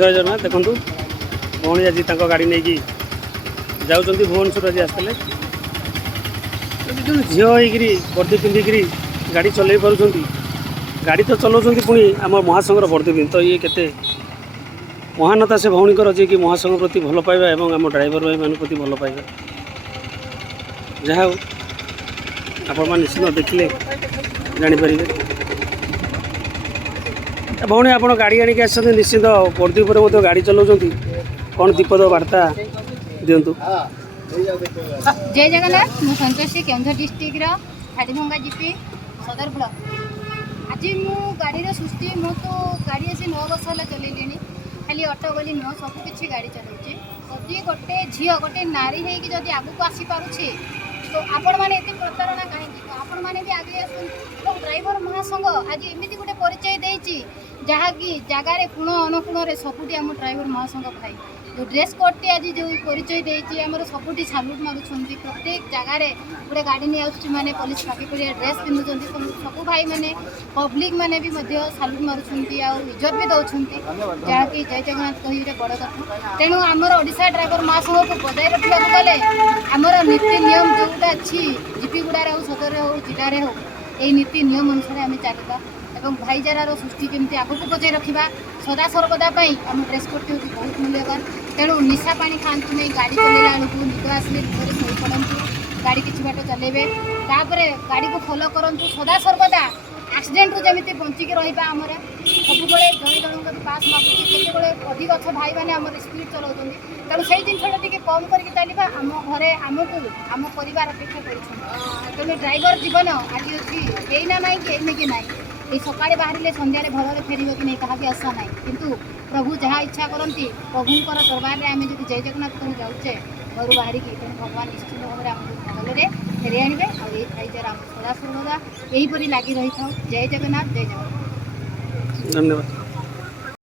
जय जगन्नाथ देखूँ भौणी आज गाड़ी नहीं कि जाऊँच भुवनेश्वर आज आसते झील होगी वर्दी पिंधिकी गाड़ी चल पार्टी गाड़ी तो चलाऊँ पुणी आम महासंघर वर्दी पिंध तो ये केते महानता से भौणीकर जी कि महासंघ प्रति भल पाइबा और आम ड्राइवर भाई मान प्रति भल पाइबा जहाँ आपण निश्चित देखिले जापर भौणी आप गाड़ी आणिक आस निश्चित वर्दी पर गाड़ी चलाऊँ कौन दीपद वार्ता दिंतु। जय जगन्नाथ मु संतोषी केन्दुझर डिस्ट्रिक्ट हाड़ीभंगा जीपी सदर ब्लॉक आज मु गाड़ी सृष्टि मु तो गाड़ी आसी 9 वर्ष है चलैली खाली ऑटो बोली नुह सब किसी गाड़ी चलाऊँगी जदि गोटे झील गोटे नारी होगी जदि आगू आसी पारुछे तो आपण मैंने ये प्रतारणा कहीं आपण मैंने भी आगे आस ड्राइवर महासंघ आज एमती गोटे परिचय देती जहाँकि जगार कोण अनुकोण सबुठी आम ड्राइवर महासंघ भाई जो ड्रेस कोड टी आज जो परिचय देती आम सबुठी सालुट मारुंट प्रत्येक जगार गोटे गाड़ी नहीं आस मैंने पुलिस बाकी पड़िया ड्रेस पिंधुंट सब भाई मैंने पब्लिक मैंने भी सालुट मारुंट इज्जत भी दौरान जहाँकि जय जगन्नाथ कही गोटे बड़ कथा तेणु आमर ओडिशा ड्राइवर महासंघ को बजाय रखा गले आमर नीति नियम जोटा अच्छी जीपीगुड़ार हो सदर हो जिले हो यही नीति नियम अनुसार आम चलवा और भाईचारार सृष्टि केमती आगक बजाय रखा सदा सर्वदा आम ड्रेस कोड हूँ बहुत मूल्यवान तेणु निशा पानी खातु नहीं गाड़ी चलैला बेलू निद आसले घर शई पड़ू गाड़ी किसी बाट चलेबे तापर गाड़ी को फॉलो करूँ सदा सर्वदा एक्सीडेंट रू जमी बंचिकी रहा आमर सब जड़े जन पास मागुची केतबे अधिक अच्छे भाई मैंने आम स्पीड चलाऊँ तेणु से जिनसा टी कम करके चलवा आम घरे आमको आम परिवार अपेक्षा कर ड्राइवर जीवन आज अच्छी एना ना कि ना ये सकाଳେ बाहर संध्यारे भलरे फेर कि नहीं क्या आशा ना किंतु प्रभु जहाँ इच्छा करती प्रभुंर दरबार में आम जो जय जगन्नाथ को जाऊे घर बाहर की भगवान निश्चित भाव में आम भलरे फेरी आने और ये भाईचारा सदा सर्वदा यहीपरी लगी रही था। जय जगन्नाथ जय जगन्नाथ। धन्यवाद।